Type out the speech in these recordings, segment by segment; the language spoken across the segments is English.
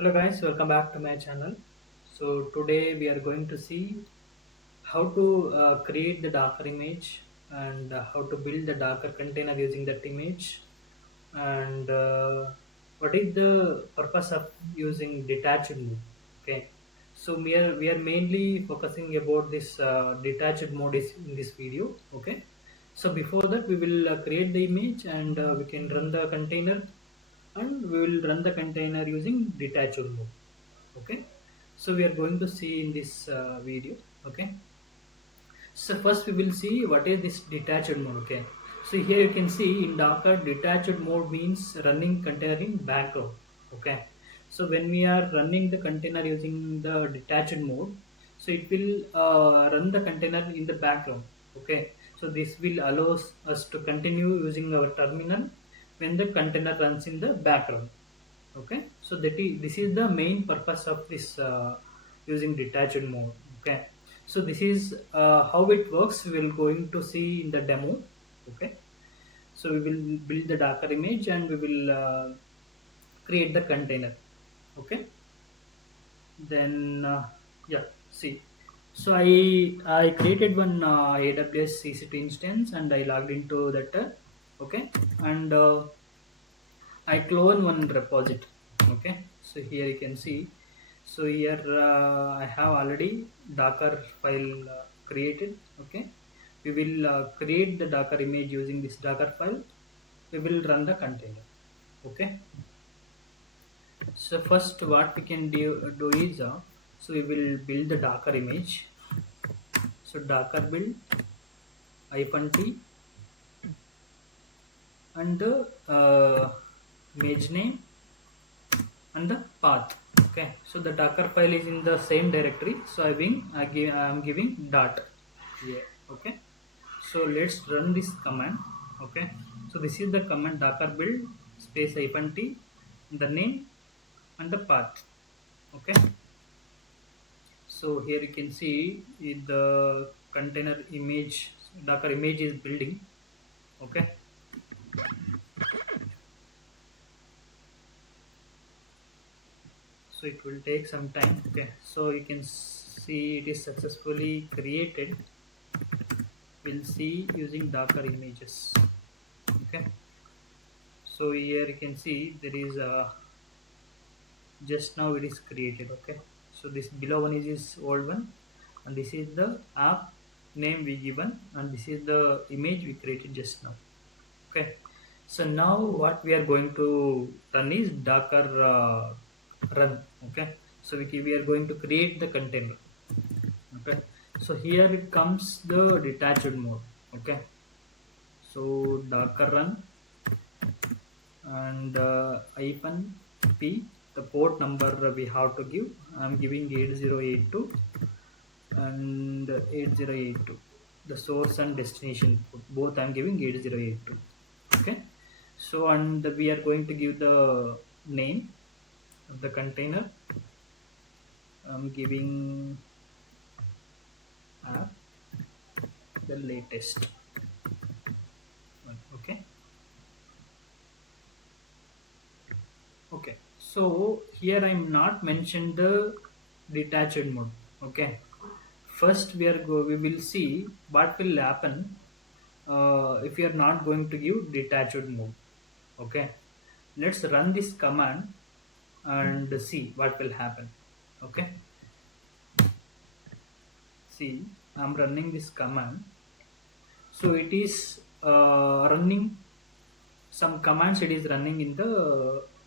Hello guys, welcome back to my channel. So today we are going to see how to create the Docker image and how to build the Docker container using that image and what is the purpose of using detached mode. Okay, so we are mainly focusing about this detached mode is in this video. Okay, so before that we will create the image and we can run the container and we will run the container using detached mode. Okay, so we are going to see in this video. Okay, so first we will see what is this detached mode. Okay, so here you can see in Docker detached mode means running container in background. Okay, so when we are running the container using the detached mode, so it will run the container in the background. Okay, so this will allows us to continue using our terminal when the container runs in the background. Okay, so this is the main purpose of this using detached mode. Okay, so this is how it works. We will going to see in the demo. Okay, so we will build the Docker image and we will create the container. Okay, then yeah, see, so I created one AWS CCD instance and I logged into that. Okay, and I clone one repository. Okay, so here you can see. So here I have already Docker file created. Okay, we will create the Docker image using this Docker file. We will run the container. Okay, so first what we can do is so we will build the Docker image. So Docker build -t and the image name and the path. Okay, so the Docker file is in the same directory, so I'm giving dot here. Okay, so let's run this command. Okay, so this is the command docker build space -t, the name and the path. Okay, so here you can see the container image, Docker image is building. Okay, so it will take some time. Okay, so you can see it is successfully created. We'll see using Docker images. Okay, so here you can see there is a just now it is created. Okay, so this below one is this old one and this is the app name we given and this is the image we created just now. Okay, so now what we are going to run is Docker run. Okay, so we are going to create the container. Okay, so here it comes the detached mode. Okay, so Docker run and -p, the port number we have to give. I'm giving 8082 and 8082, the source and destination port, both I'm giving 8082. Okay, so and we are going to give the name of the container. I'm giving app the latest one. Okay, okay, so here I'm not mentioned the detached mode. Okay, first we will see what will happen if you are not going to give detached mode. Okay, let's run this command and see what will happen. Okay, see, I'm running this command, so it is running some commands. It is running in the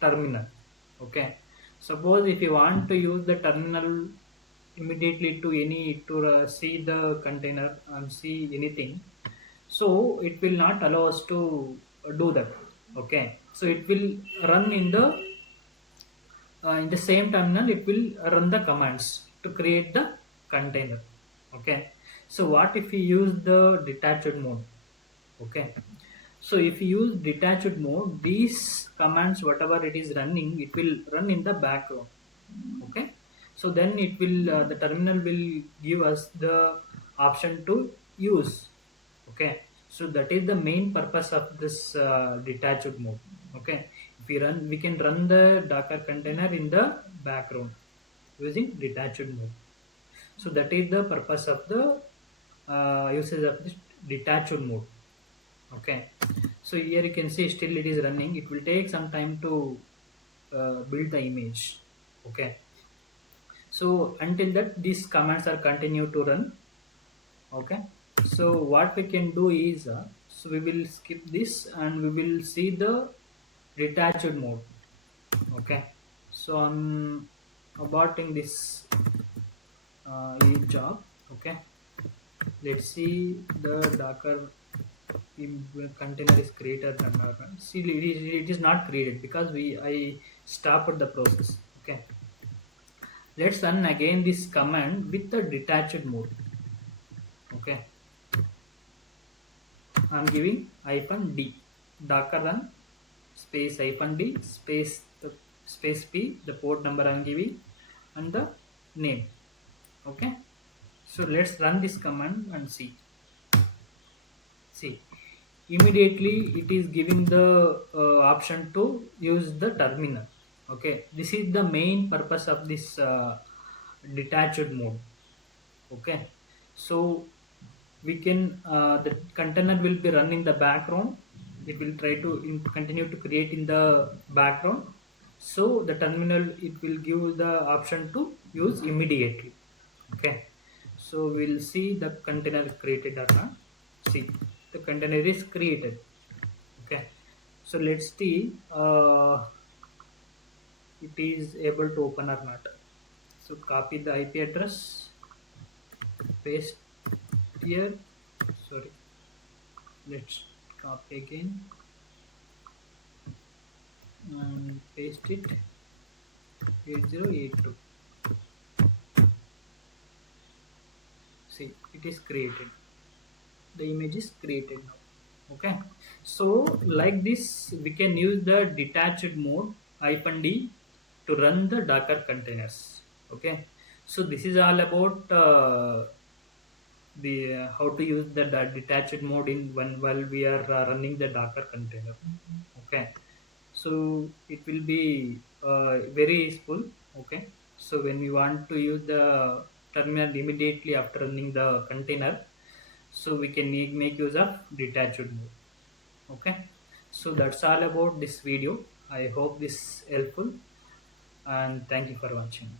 terminal. Okay, suppose if you want to use the terminal immediately to see the container and see anything, so it will not allow us to do that. Okay, so it will run in the same terminal. It will run the commands to create the container. Okay, so what if we use the detached mode? Okay, so if you use detached mode, these commands whatever it is running, it will run in the background. Okay, so then it will the terminal will give us the option to use. Okay, so that is the main purpose of this detached mode. Okay, if we can run the Docker container in the background using detached mode. So that is the purpose of the usage of this detached mode. Okay, so here you can see still it is running. It will take some time to build the image. Okay, so until that these commands are continue to run. Okay, so what we can do is so we will skip this and we will see the detached mode. Okay, so I'm aborting this job. Okay, let's see the docker container is created or not. See, it is not created because we I stopped the process. Okay, let's run again this command with the detached mode. Okay, I'm giving -d docker run space -d space the space p, the port number I'm giving, and the name. Okay, so let's run this command and see immediately it is giving the option to use the terminal. Okay, this is the main purpose of this detached mode. Okay, so we can the container will be run in the background. It will try to continue to create in the background. So the terminal, it will give the option to use immediately. Okay, so we'll see the container created or not. See, the container is created. Okay, so let's see it is able to open or not. So copy the IP address, paste here. Sorry, let's copy again and paste it 8082. See, it is created. The image is created now. Okay, so like this we can use the detached mode -d to run the docker containers. Okay, so this is all about the how to use the detached mode in when while we are running the docker container. Okay, so it will be very useful. Okay, so when we want to use the terminal immediately after running the container, so we can make use of detached mode. Okay, so that's all about this video. I hope this helpful, and thank you for watching.